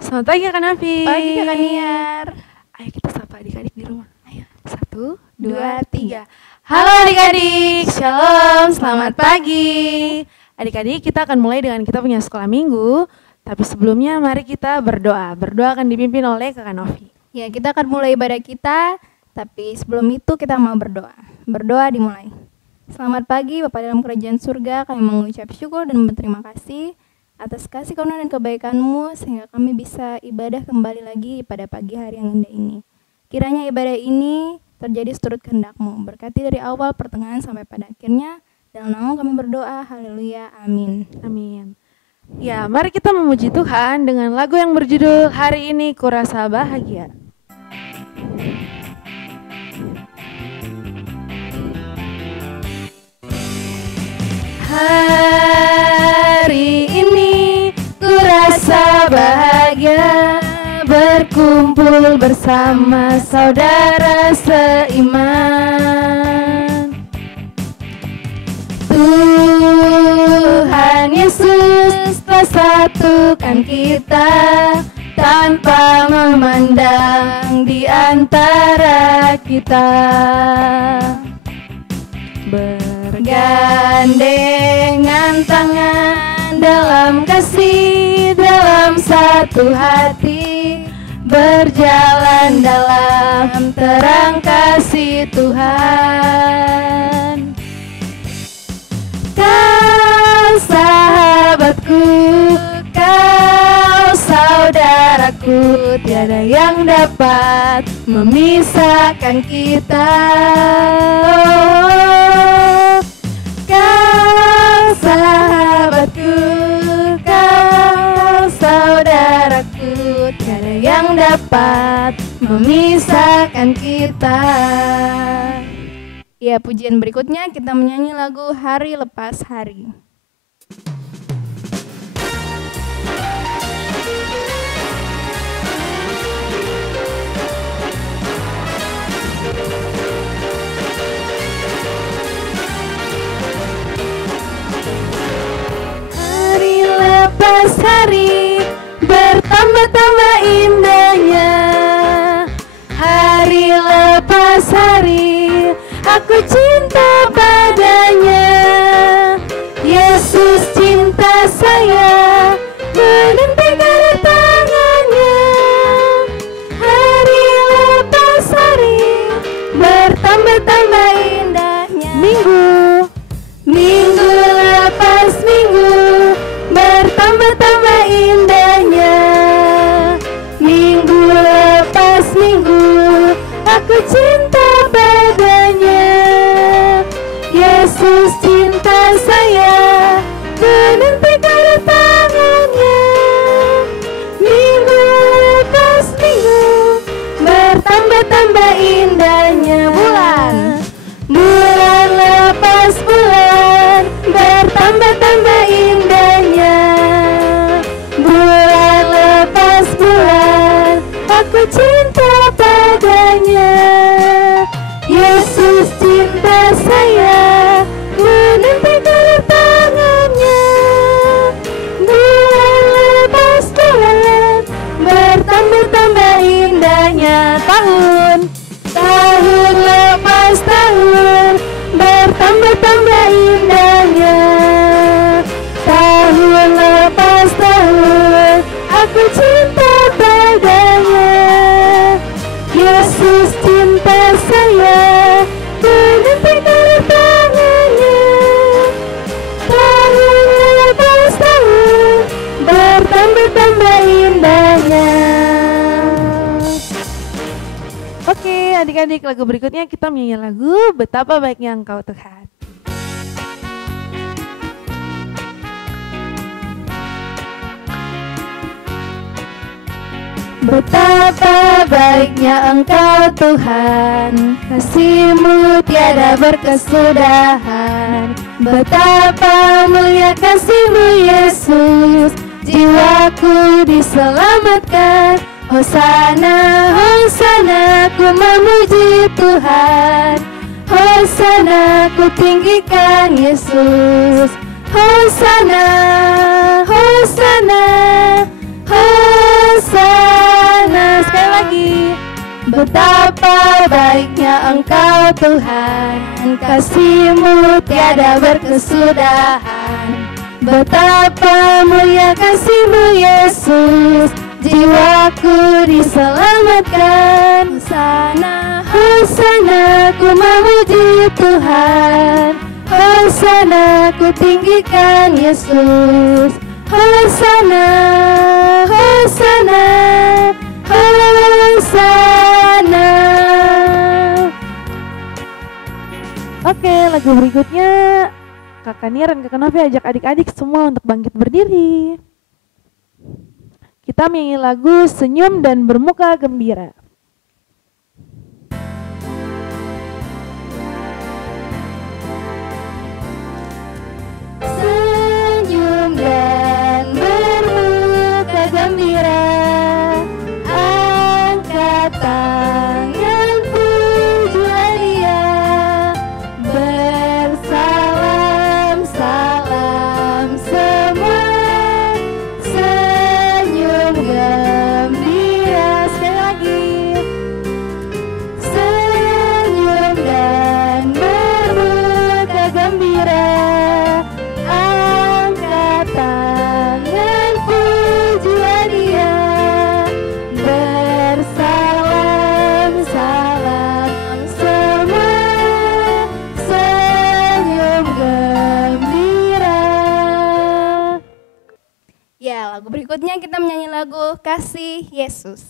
Selamat pagi Kak Nafi. Pagi Kakak Niar. Ayo kita sapa adik-adik di rumah. Ayo, 1, 2, 3. Halo adik-adik, shalom, selamat pagi. Adik-adik, kita akan mulai dengan kita punya sekolah minggu. Tapi sebelumnya mari kita berdoa. Berdoa akan dipimpin oleh Kakak Novi. Ya, kita akan mulai ibadah kita, tapi sebelum itu kita mau berdoa. Berdoa dimulai. Selamat pagi Bapak dalam kerajaan surga, kami mengucap syukur dan berterima kasih atas kasih karunia dan kebaikan-Mu sehingga kami bisa ibadah kembali lagi pada pagi hari yang indah ini. Kiranya ibadah ini terjadi seturut kehendak-Mu, berkati dari awal, pertengahan, sampai pada akhirnya. Dalam nama kami berdoa, haleluya, amin. Amin. Ya, mari kita memuji Tuhan dengan lagu yang berjudul Hari Ini Kurasa Bahagia. Hari ini kurasa bahagia berkumpul bersama saudara seiman. Tuhan Yesus telah satukan kita tanpa memandang di antara kita. Bergandengan tangan dalam kasih, dalam satu hati, berjalan dalam terang kasih Tuhan. Kau sahabatku, kau saudaraku, tiada yang dapat memisahkan kita. Kau sahabatku, kau saudaraku, tiada yang dapat memisahkan kita. Ya, pujian berikutnya kita menyanyi lagu Hari Lepas Hari. Hari lepas hari bertambah-tambah indahnya. Hari lepas hari aku cinta padanya. Yesus cinta saya menanti kedatangannya. Hari lepas hari bertambah-tambah indahnya. Minggu lepas minggu bertambah-tambah indahnya. Minggu lepas minggu aku cinta padanya. Yesus cinta saya menanti kedatangannya. Minggu lepas minggu bertambah-tambah indahnya. Bulan lepas bulan bertambah-tambah indahnya. Bulan lepas bulan aku cinta padanya. Yesus cinta saya menanti kedatangannya. Bulan lepas bulan bertambah-tambah indahnya. Tahun lepas tahun bertambah-tambah indahnya. Tahun lepas tahun aku cinta padanya. Yesus cinta saya menanti kedatangannya. Tahun lepas tahun bertambah-tambah indahnya. Oke, adik-adik, lagu berikutnya kita menyanyi lagu Betapa Baiknya Engkau Tuhan. Betapa baiknya Engkau Tuhan, kasih-Mu tiada berkesudahan. Betapa mulia kasih-Mu Yesus, jiwaku diselamatkan. Hosana, Hosana, ku memuji Tuhan. Hosana, ku tinggikan Yesus. Hosana, Hosana, Hosana. Betapa baiknya Engkau Tuhan, kasih-Mu tiada berkesudahan. Betapa mulia kasih-Mu Yesus, jiwaku diselamatkan. Hosana, Hosana, ku memuji Tuhan. Hosana, ku tinggikan Yesus. Hosana, Hosana, Hosana. Oke, lagu berikutnya Kakak Nia dan Kakak Novi ajak adik-adik semua untuk bangkit berdiri. Kita menyanyi lagu Senyum dan Bermuka Gembira. Senyum dan bermuka gembira, angkat tangan pujilah Dia, bersalam-salam semua, senyum gembira. Sekali lagi, senyum dan bermuka gembira, angkat tangan pujilah Dia, bersalam-salam semua, senyum gembira. Ya, lagu berikutnya kita menyanyi lagu Kasih Yesus.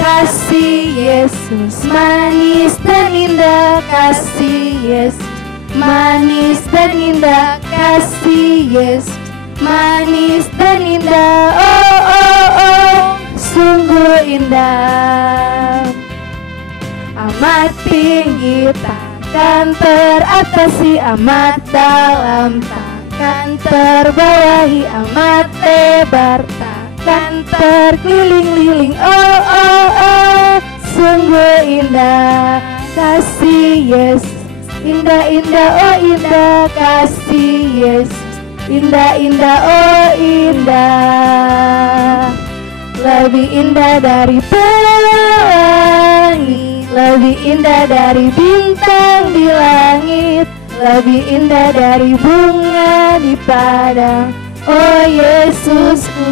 Kasih Yesus manis dan indah, kasih Yesus manis dan indah, kasih Yesus manis dan indah. Oh oh oh, sungguh indah. Amat tinggi takkan teratasi, amat dalam takkan terbawahi, amat lebar takkan terkeliling-liling. Oh oh oh, sungguh indah kasih Yesus, indah-indah oh indah kasih Yesus, indah-indah oh indah. Lebih indah dari pelangi, lebih indah dari bintang di langit, lebih indah dari bunga di padang. Oh Yesusku,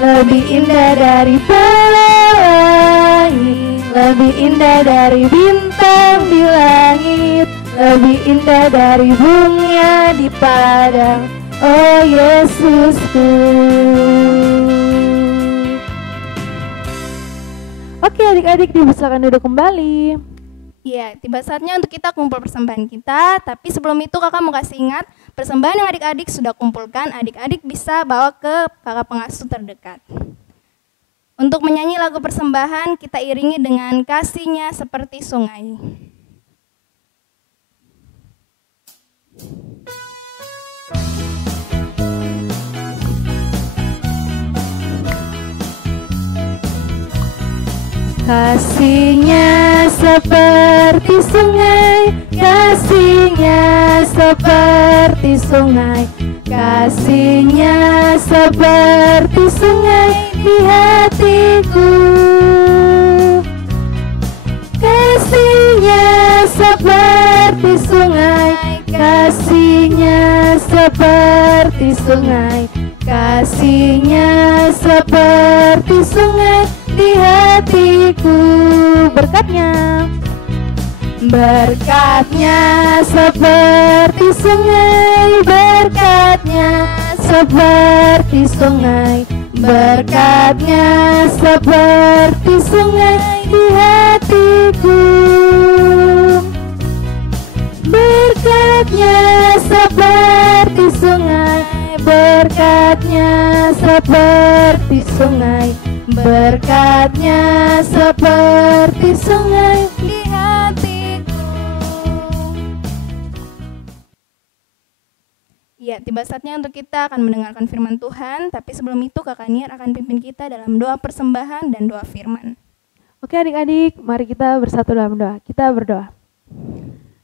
lebih indah dari pelangi, lebih indah dari bintang di langit, lebih indah dari bunga di padang. Oh Yesusku. Oke adik-adik, dipersilakan duduk kembali. Ya, tiba saatnya untuk kita kumpul persembahan kita. Tapi sebelum itu kakak mau kasih ingat, persembahan yang adik-adik sudah kumpulkan, adik-adik bisa bawa ke kakak pengasuh terdekat. Untuk menyanyi lagu persembahan, kita iringi dengan Kasihnya Seperti Sungai. Kasihnya seperti sungai, kasihnya seperti sungai, kasihnya seperti sungai di hatiku. Kasihnya seperti sungai, kasihnya seperti sungai, kasihnya seperti sungai di hatiku. Berkatnya, berkatnya seperti sungai, berkatnya seperti sungai, berkatnya seperti sungai di hatiku. Berkatnya seperti sungai, berkatnya seperti sungai, berkatnya seperti sungai di hatiku. Ya, tiba saatnya untuk kita akan mendengarkan firman Tuhan. Tapi sebelum itu Kakak Niar akan pimpin kita dalam doa persembahan dan doa firman. Oke adik-adik, mari kita bersatu dalam doa. Kita berdoa.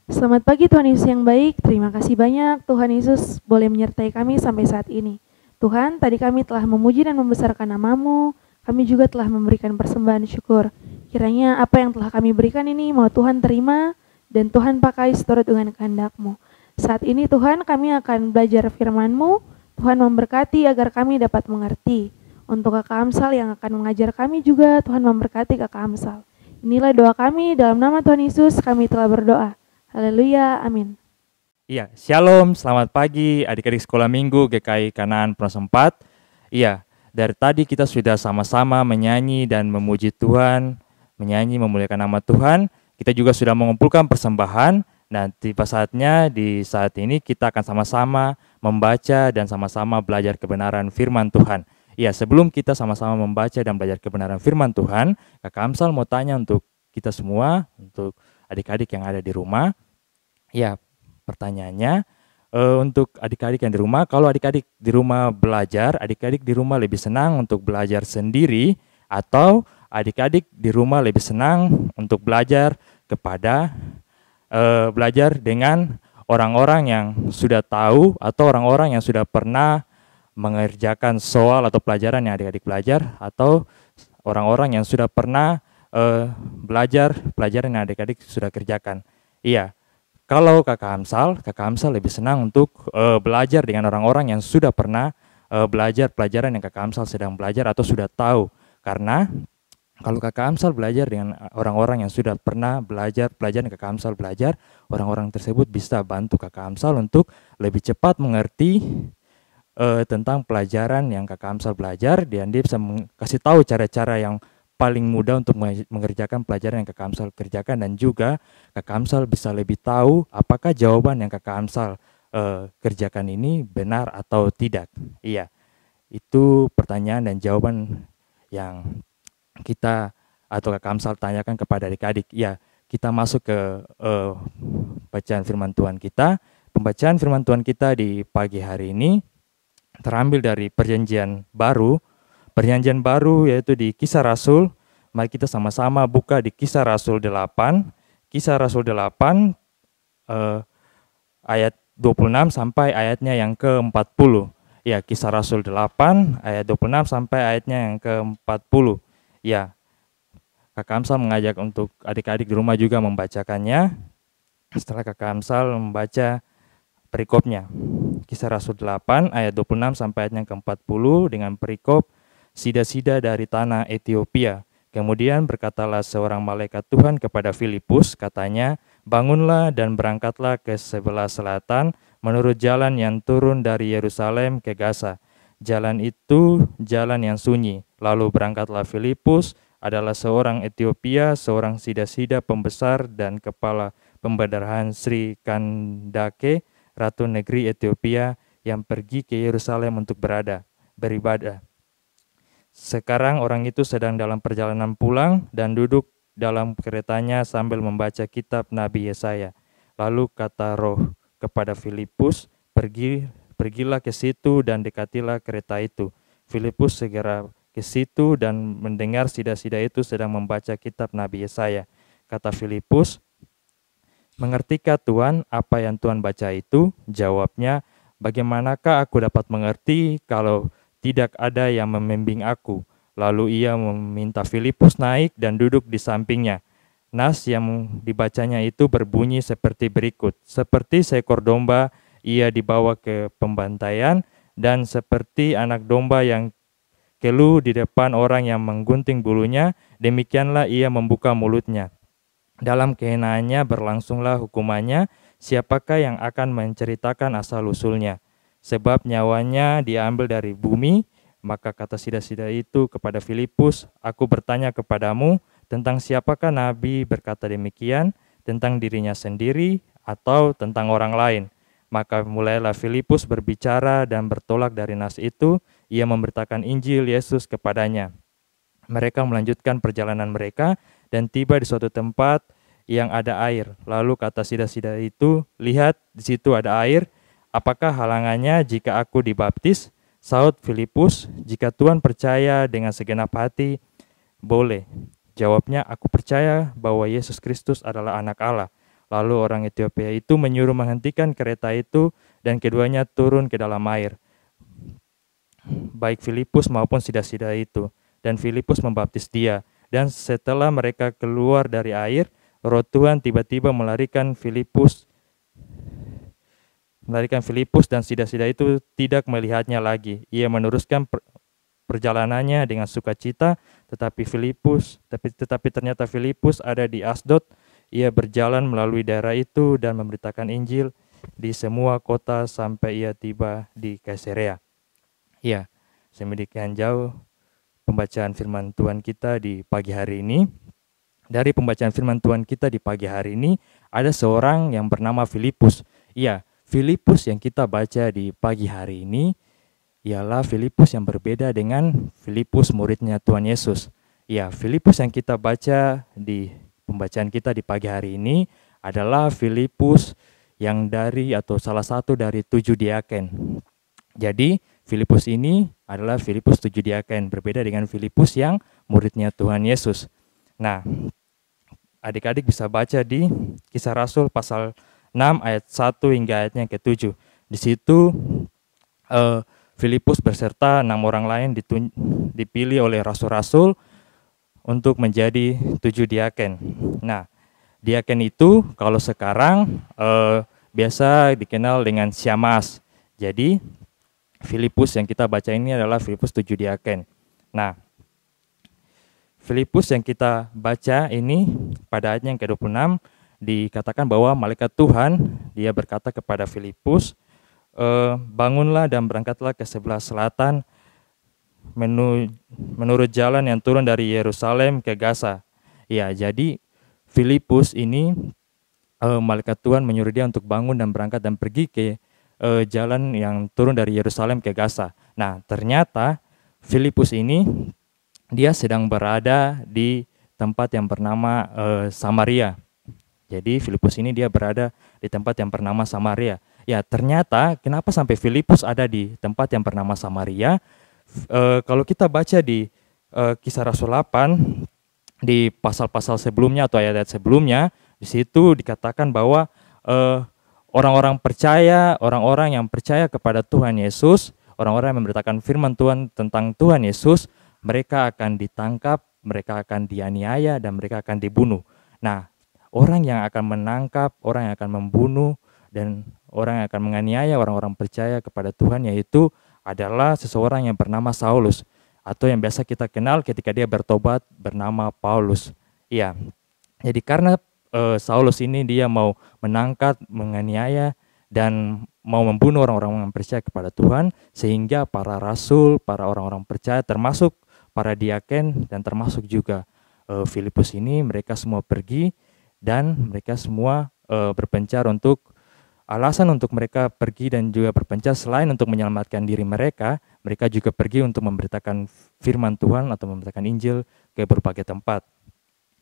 Selamat pagi Tuhan Yesus yang baik, terima kasih banyak Tuhan Yesus boleh menyertai kami sampai saat ini. Tuhan, tadi kami telah memuji dan membesarkan nama-Mu, kami juga telah memberikan persembahan syukur. Kiranya apa yang telah kami berikan ini mau Tuhan terima dan Tuhan pakai seturut dengan kehendak-Mu. Saat ini Tuhan kami akan belajar firman-Mu, Tuhan memberkati agar kami dapat mengerti. Untuk Kakak Amsal yang akan mengajar kami juga, Tuhan memberkati Kakak Amsal. Inilah doa kami, dalam nama Tuhan Yesus kami telah berdoa. Haleluya, amin. Iya, shalom, selamat pagi adik-adik sekolah minggu GKI Kanaan Penos 4. Iya, dari tadi kita sudah sama-sama menyanyi dan memuji Tuhan, menyanyi memuliakan nama Tuhan. Kita juga sudah mengumpulkan persembahan. Nah, tiba saatnya di saat ini kita akan sama-sama membaca dan sama-sama belajar kebenaran firman Tuhan. Iya, sebelum kita sama-sama membaca dan belajar kebenaran firman Tuhan, Kakak Amsal mau tanya untuk kita semua, untuk adik-adik yang ada di rumah. Ya, pertanyaannya untuk adik-adik yang di rumah, kalau adik-adik di rumah belajar, adik-adik di rumah lebih senang untuk belajar sendiri atau adik-adik di rumah lebih senang untuk belajar belajar dengan orang-orang yang sudah tahu atau orang-orang yang sudah pernah mengerjakan soal atau pelajaran yang adik-adik belajar, atau orang-orang yang sudah pernah belajar pelajaran yang adik-adik sudah kerjakan. Iya. Kalau Kakak Amsal lebih senang untuk belajar dengan orang-orang yang sudah pernah belajar pelajaran yang Kakak Amsal sedang belajar atau sudah tahu. Karena kalau Kakak Amsal belajar dengan orang-orang yang sudah pernah belajar pelajaran yang Kakak Amsal belajar, orang-orang tersebut bisa bantu Kakak Amsal untuk lebih cepat mengerti tentang pelajaran yang Kakak Amsal belajar, dan dia bisa kasih tahu cara-cara yang paling mudah untuk mengerjakan pelajaran yang Kakak Amsal kerjakan, dan juga Kakak Amsal bisa lebih tahu apakah jawaban yang Kakak Amsal kerjakan ini benar atau tidak. Iya, itu pertanyaan dan jawaban yang kita atau Kakak Amsal tanyakan kepada adik-adik. Iya, kita masuk ke bacaan firman Tuhan kita. Pembacaan firman Tuhan kita di pagi hari ini terambil dari Perjanjian Baru. Perjanjian Baru yaitu di Kisah Rasul. Mari kita sama-sama buka di Kisah Rasul 8. Kisah Rasul 8 ayat 26 sampai ayatnya yang ke-40. Ya, Kisah Rasul 8 ayat 26 sampai ayatnya yang ke-40. Ya, Kakak Amsal mengajak untuk adik-adik di rumah juga membacakannya. Setelah Kakak Amsal membaca perikopnya. Kisah Rasul 8 ayat 26 sampai ayatnya ke-40 dengan perikop sida-sida dari tanah Ethiopia. Kemudian berkatalah seorang malaikat Tuhan kepada Filipus, katanya, bangunlah dan berangkatlah ke sebelah selatan menurut jalan yang turun dari Yerusalem ke Gaza. Jalan itu jalan yang sunyi. Lalu berangkatlah Filipus, adalah seorang Ethiopia, seorang sida-sida pembesar dan kepala pemberdayaan Sri Kandake, ratu negeri Ethiopia, yang pergi ke Yerusalem untuk beribadah. Sekarang orang itu sedang dalam perjalanan pulang dan duduk dalam keretanya sambil membaca kitab Nabi Yesaya. Lalu kata Roh kepada Filipus, pergilah ke situ dan dekatilah kereta itu. Filipus segera ke situ dan mendengar sida-sida itu sedang membaca kitab Nabi Yesaya. Kata Filipus, mengertikah Tuhan apa yang Tuhan baca itu? Jawabnya, bagaimanakah aku dapat mengerti kalau tidak ada yang membimbing aku? Lalu ia meminta Filipus naik dan duduk di sampingnya. Nas yang dibacanya itu berbunyi seperti berikut. Seperti seekor domba ia dibawa ke pembantaian, dan seperti anak domba yang keluh di depan orang yang menggunting bulunya, demikianlah ia membuka mulutnya. Dalam kehenaannya berlangsunglah hukumannya, siapakah yang akan menceritakan asal-usulnya? Sebab nyawanya diambil dari bumi. Maka kata sida-sida itu kepada Filipus, aku bertanya kepadamu, tentang siapakah Nabi berkata demikian, tentang dirinya sendiri atau tentang orang lain? Maka mulailah Filipus berbicara dan bertolak dari nas itu, ia memberitakan Injil Yesus kepadanya. Mereka melanjutkan perjalanan mereka dan tiba di suatu tempat yang ada air. Lalu kata sida-sida itu, lihat di situ ada air, apakah halangannya jika aku dibaptis? Saud Filipus, jika Tuhan percaya dengan segenap hati, boleh. Jawabnya, aku percaya bahwa Yesus Kristus adalah anak Allah. Lalu orang Ethiopia itu menyuruh menghentikan kereta itu dan keduanya turun ke dalam air, baik Filipus maupun sida-sida itu. Dan Filipus membaptis dia. Dan setelah mereka keluar dari air, Roh Tuhan tiba-tiba melarikan Filipus dan sida-sida itu tidak melihatnya lagi. Ia meneruskan perjalanannya dengan sukacita, tetapi ternyata Filipus ada di Asdod. Ia berjalan melalui daerah itu dan memberitakan Injil di semua kota sampai ia tiba di Kaisarea. Ya, sedemikian jauh pembacaan firman Tuhan kita di pagi hari ini. Dari pembacaan firman Tuhan kita di pagi hari ini, ada seorang yang bernama Filipus. Ya, Filipus yang kita baca di pagi hari ini ialah Filipus yang berbeda dengan Filipus muridnya Tuhan Yesus. Ya, Filipus yang kita baca di pembacaan kita di pagi hari ini adalah Filipus yang salah satu dari 7 diaken. Jadi, Filipus ini adalah Filipus 7 diaken, berbeda dengan Filipus yang muridnya Tuhan Yesus. Nah, adik-adik bisa baca di Kisah Rasul pasal 6 ayat 1 hingga ayatnya ke-7. Di situ Filipus beserta 6 orang lain dipilih oleh rasul-rasul untuk menjadi 7 diaken. Nah, diaken itu kalau sekarang biasa dikenal dengan Syammas. Jadi, Filipus yang kita baca ini adalah Filipus 7 diaken. Nah, Filipus yang kita baca ini pada ayat yang ke-26 dikatakan bahwa malaikat Tuhan dia berkata kepada Filipus, bangunlah dan berangkatlah ke sebelah selatan menurut jalan yang turun dari Yerusalem ke Gaza. Ya, jadi Filipus ini malaikat Tuhan menyuruh dia untuk bangun dan berangkat dan pergi ke jalan yang turun dari Yerusalem ke Gaza. Nah, ternyata Filipus ini dia sedang berada di tempat yang bernama Samaria. Jadi Filipus ini dia berada di tempat yang bernama Samaria. Ya, ternyata kenapa sampai Filipus ada di tempat yang bernama Samaria? Kalau kita baca di Kisah Rasul 8 di pasal-pasal sebelumnya atau ayat-ayat sebelumnya, di situ dikatakan bahwa orang-orang yang percaya kepada Tuhan Yesus, orang-orang yang memberitakan firman Tuhan tentang Tuhan Yesus, mereka akan ditangkap, mereka akan dianiaya, dan mereka akan dibunuh. Nah, orang yang akan menangkap, orang yang akan membunuh, dan orang yang akan menganiaya orang-orang percaya kepada Tuhan yaitu adalah seseorang yang bernama Saulus, atau yang biasa kita kenal ketika dia bertobat bernama Paulus. Iya, jadi karena Saulus ini dia mau menangkap, menganiaya, dan mau membunuh orang-orang yang percaya kepada Tuhan, sehingga para rasul, para orang-orang percaya, termasuk para diaken dan termasuk juga Filipus ini, mereka semua pergi dan mereka semua berpencar alasan untuk mereka pergi dan juga berpencar selain untuk menyelamatkan diri mereka, mereka juga pergi untuk memberitakan firman Tuhan atau memberitakan Injil ke berbagai tempat.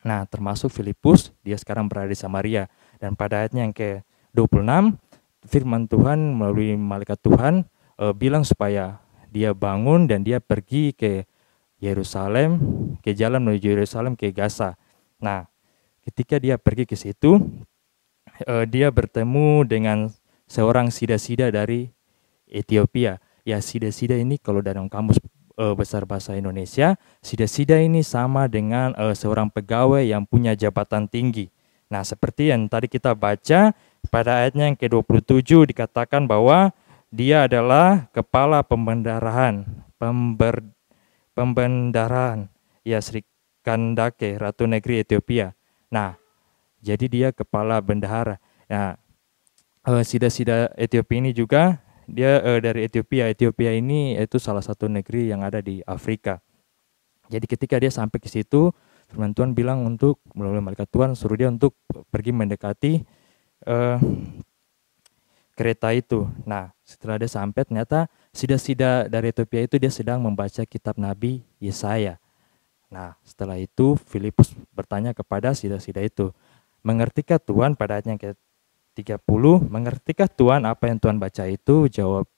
Nah, termasuk Filipus, dia sekarang berada di Samaria. Dan pada ayatnya yang ke-26, firman Tuhan melalui malaikat Tuhan bilang supaya dia bangun dan dia pergi ke Yerusalem, ke jalan menuju Yerusalem ke Gaza. Nah, ketika dia pergi ke situ, dia bertemu dengan seorang sida-sida dari Ethiopia. Ya, sida-sida ini kalau dalam kamus besar bahasa Indonesia, sida-sida ini sama dengan seorang pegawai yang punya jabatan tinggi. Nah, seperti yang tadi kita baca pada ayatnya yang ke-27 dikatakan bahwa dia adalah kepala pembendaraan ya Sri Kandake, Ratu Negeri Ethiopia. Nah, jadi dia kepala bendahara. Nah, sida-sida Ethiopia ini juga dia dari Ethiopia. Ethiopia ini itu salah satu negeri yang ada di Afrika. Jadi ketika dia sampai ke situ, firman Tuhan bilang untuk melalui malaikat Tuhan suruh dia untuk pergi mendekati kereta itu. Nah, setelah dia sampai, ternyata sida-sida dari Ethiopia itu dia sedang membaca kitab Nabi Yesaya. Nah, setelah itu Filipus bertanya kepada sida-sida itu, mengertikah Tuhan, pada ayat yang ke-30, mengertikah Tuhan apa yang Tuhan baca itu? Jawab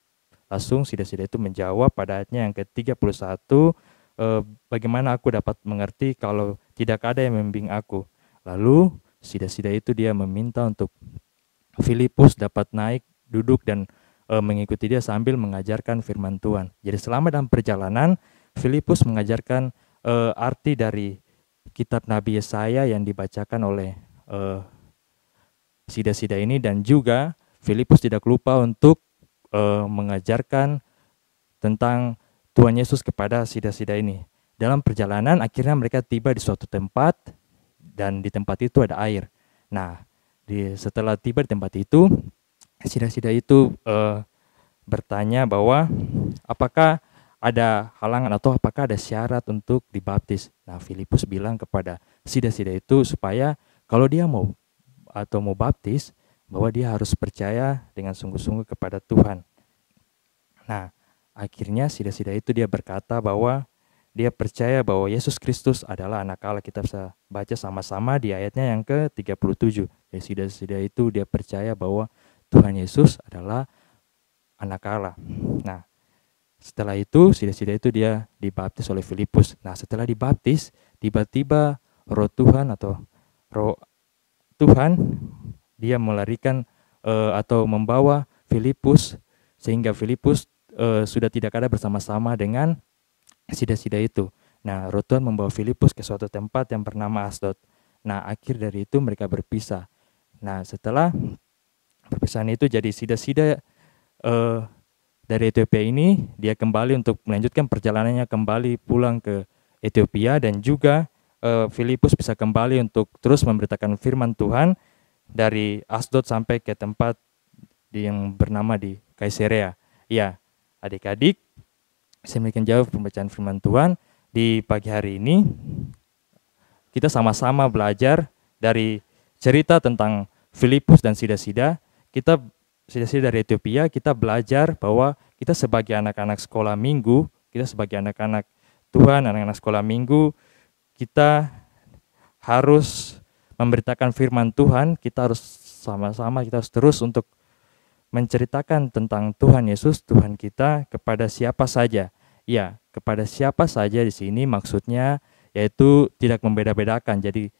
langsung sida-sida itu menjawab pada ayatnya yang ke-31, bagaimana aku dapat mengerti kalau tidak ada yang membimbing aku? Lalu Sida-sida itu dia meminta untuk Filipus dapat naik, duduk dan mengikuti dia sambil mengajarkan firman Tuhan. Jadi selama dalam perjalanan, Filipus mengajarkan arti dari kitab Nabi Yesaya yang dibacakan oleh sida-sida ini, dan juga Filipus tidak lupa untuk mengajarkan tentang Tuhan Yesus kepada sida-sida ini. Dalam perjalanan akhirnya mereka tiba di suatu tempat dan di tempat itu ada air. Nah, setelah tiba di tempat itu, sida-sida itu bertanya bahwa apakah ada halangan atau apakah ada syarat untuk dibaptis. Nah, Filipus bilang kepada sida-sida itu supaya kalau dia mau baptis, bahwa dia harus percaya dengan sungguh-sungguh kepada Tuhan. Nah, akhirnya sida-sida itu dia berkata bahwa dia percaya bahwa Yesus Kristus adalah anak Allah. Kita bisa baca sama-sama di ayatnya yang ke-37. Jadi sida-sida itu dia percaya bahwa Tuhan Yesus adalah anak Allah. Nah, setelah itu sida-sida itu dia dibaptis oleh Filipus. Nah, setelah dibaptis, tiba-tiba roh Tuhan atau roh Tuhan dia melarikan atau membawa Filipus, sehingga Filipus sudah tidak ada bersama-sama dengan sida-sida itu. Nah, roh Tuhan membawa Filipus ke suatu tempat yang bernama Asdod. Nah, akhir dari itu mereka berpisah. Nah, setelah perpisahan itu, jadi sida-sida dari Ethiopia ini dia kembali untuk melanjutkan perjalanannya kembali pulang ke Ethiopia, dan juga Filipus bisa kembali untuk terus memberitakan firman Tuhan dari Asdod sampai ke tempat yang bernama di Kaisarea. Ya, adik-adik, demikian jauh pembacaan firman Tuhan di pagi hari ini. Kita sama-sama belajar dari cerita tentang Filipus dan sida-sida. Kita sida-sida dari Ethiopia, kita belajar bahwa kita sebagai anak-anak sekolah minggu, kita sebagai anak-anak Tuhan, anak-anak sekolah minggu, kita harus memberitakan firman Tuhan. Kita harus sama-sama, kita harus terus untuk menceritakan tentang Tuhan Yesus, Tuhan kita, kepada siapa saja. Ya, kepada siapa saja di sini maksudnya yaitu tidak membeda-bedakan. Jadi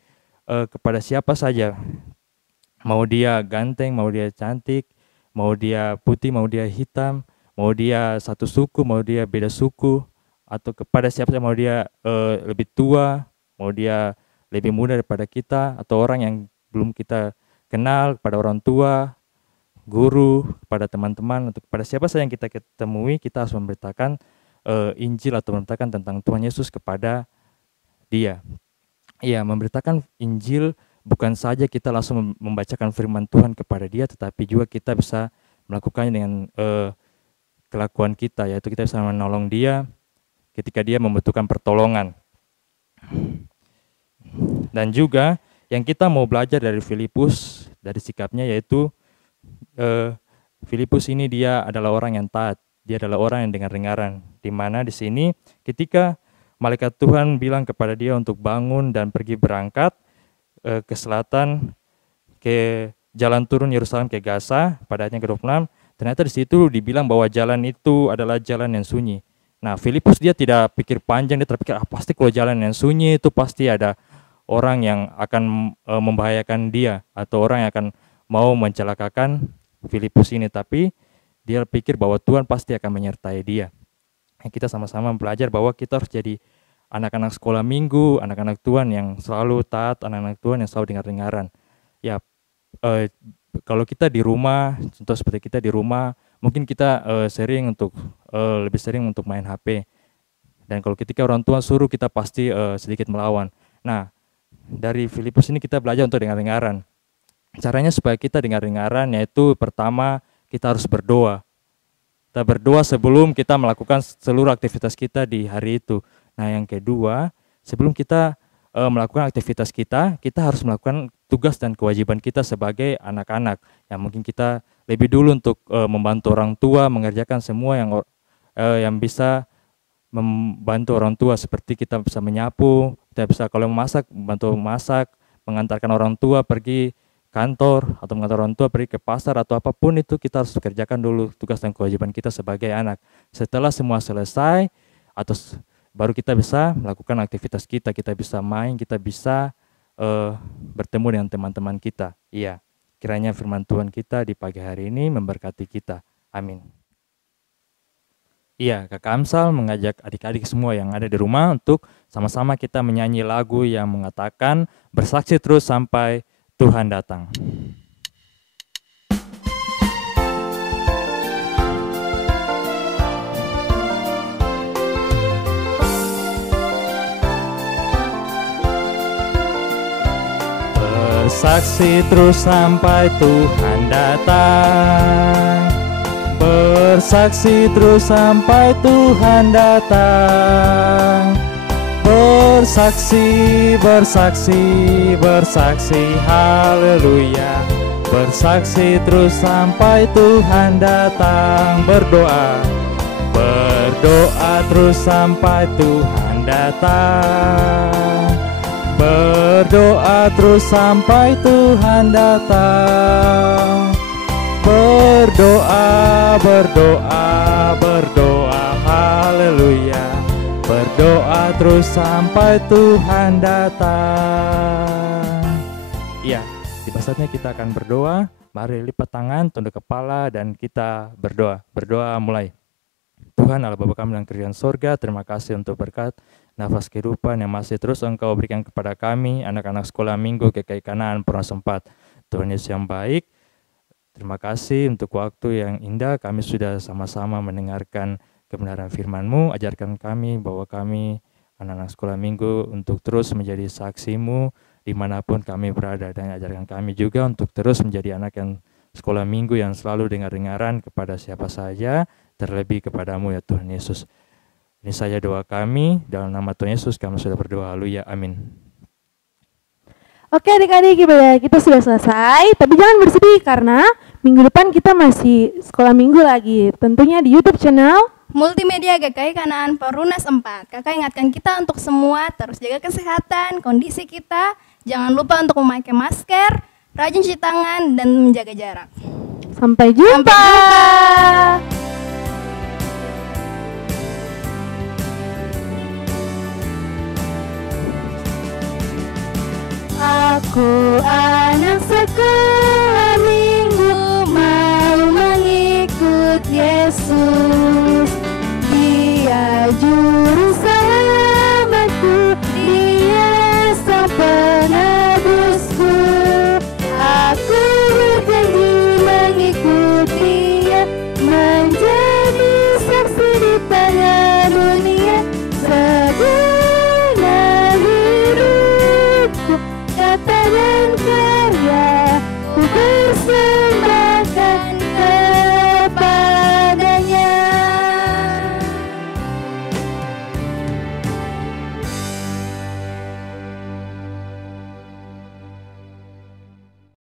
kepada siapa saja, mau dia ganteng, mau dia cantik, mau dia putih, mau dia hitam, mau dia satu suku, mau dia beda suku, atau kepada siapa saja, mau dia lebih tua, mau dia lebih muda daripada kita, atau orang yang belum kita kenal, kepada orang tua, guru, kepada teman-teman, atau kepada siapa saja yang kita ketemui, kita harus memberitakan Injil atau memberitakan tentang Tuhan Yesus kepada dia. Iya, memberitakan Injil bukan saja kita langsung membacakan firman Tuhan kepada dia, tetapi juga kita bisa melakukannya dengan kelakuan kita, yaitu kita bisa menolong dia ketika dia membutuhkan pertolongan. Dan juga yang kita mau belajar dari Filipus, dari sikapnya, yaitu Filipus ini dia adalah orang yang taat. Dia adalah orang yang dengar-dengaran, di mana di sini ketika malaikat Tuhan bilang kepada dia untuk bangun dan pergi berangkat ke selatan, ke jalan turun Yerusalem ke Gaza, pada ayatnya ke-26, ternyata di situ dibilang bahwa jalan itu adalah jalan yang sunyi. Nah, Filipus dia tidak pikir panjang, dia terpikir pasti kalau jalan yang sunyi itu pasti ada orang yang akan membahayakan dia, atau orang yang akan mau mencelakakan Filipus ini, tapi dia pikir bahwa Tuhan pasti akan menyertai dia. Kita sama-sama belajar bahwa kita harus jadi anak-anak sekolah minggu, anak-anak Tuhan yang selalu taat, anak-anak Tuhan yang selalu dengar-dengaran. Ya, kalau kita di rumah, contoh seperti kita di rumah, mungkin kita lebih sering untuk main HP. Dan kalau ketika orang tua suruh, kita pasti sedikit melawan. Nah, dari Filipus ini kita belajar untuk dengar-dengaran. Caranya supaya kita dengar-dengaran yaitu pertama, kita harus berdoa. Kita berdoa sebelum kita melakukan seluruh aktivitas kita di hari itu. Nah, yang kedua, sebelum kita melakukan aktivitas kita harus melakukan tugas dan kewajiban kita sebagai anak-anak. Yang mungkin kita lebih dulu untuk membantu orang tua, mengerjakan semua yang bisa membantu orang tua, seperti kita bisa menyapu, kita bisa kalau memasak, membantu memasak, mengantarkan orang tua pergi kantor, atau mengantar orang tua pergi ke pasar, atau apapun itu kita harus kerjakan dulu tugas dan kewajiban kita sebagai anak. Setelah semua selesai, baru kita bisa melakukan aktivitas kita bisa main, kita bisa bertemu dengan teman-teman kita. Iya, kiranya firman Tuhan kita di pagi hari ini memberkati kita. Amin. Iya, Kakak Amsal mengajak adik-adik semua yang ada di rumah untuk sama-sama kita menyanyi lagu yang mengatakan bersaksi terus sampai Tuhan datang. Bersaksi terus sampai Tuhan datang. Bersaksi terus sampai Tuhan datang. Bersaksi, bersaksi, bersaksi, haleluya. Bersaksi terus sampai Tuhan datang. Berdoa, berdoa terus sampai Tuhan datang. Berdoa terus sampai Tuhan datang. Berdoa, berdoa, berdoa, haleluya. Berdoa terus sampai Tuhan datang. Iya, tiba saatnya kita akan berdoa. Mari lipat tangan, tunduk kepala, dan kita berdoa. Berdoa mulai. Tuhan Allah Bapa kami yang kerajaan sorga, terima kasih untuk berkat nafas kehidupan yang masih terus Engkau berikan kepada kami, anak-anak sekolah minggu GKI Kanaan Purna Sempat. Tuhan Yesus yang baik, terima kasih untuk waktu yang indah. Kami sudah sama-sama mendengarkan kebenaran firman-Mu. Ajarkan kami bahwa kami anak-anak sekolah minggu untuk terus menjadi saksi-Mu dimanapun kami berada. Dan ajarkan kami juga untuk terus menjadi anak yang sekolah minggu yang selalu dengar-dengaran kepada siapa saja, terlebih kepadamu ya Tuhan Yesus. Ini saja doa kami, dalam nama Tuhan Yesus kami sudah berdoa, haleluya, amin. Oke adik-adik, ibadah kita sudah selesai, tapi jangan bersedih karena minggu depan kita masih sekolah minggu lagi, tentunya di YouTube channel Multimedia GKI Kanaan Perumnas 4. Kakak ingatkan kita untuk semua terus jaga kesehatan, kondisi kita, jangan lupa untuk memakai masker, rajin cuci tangan, dan menjaga jarak. Sampai jumpa. Aku anak sekolah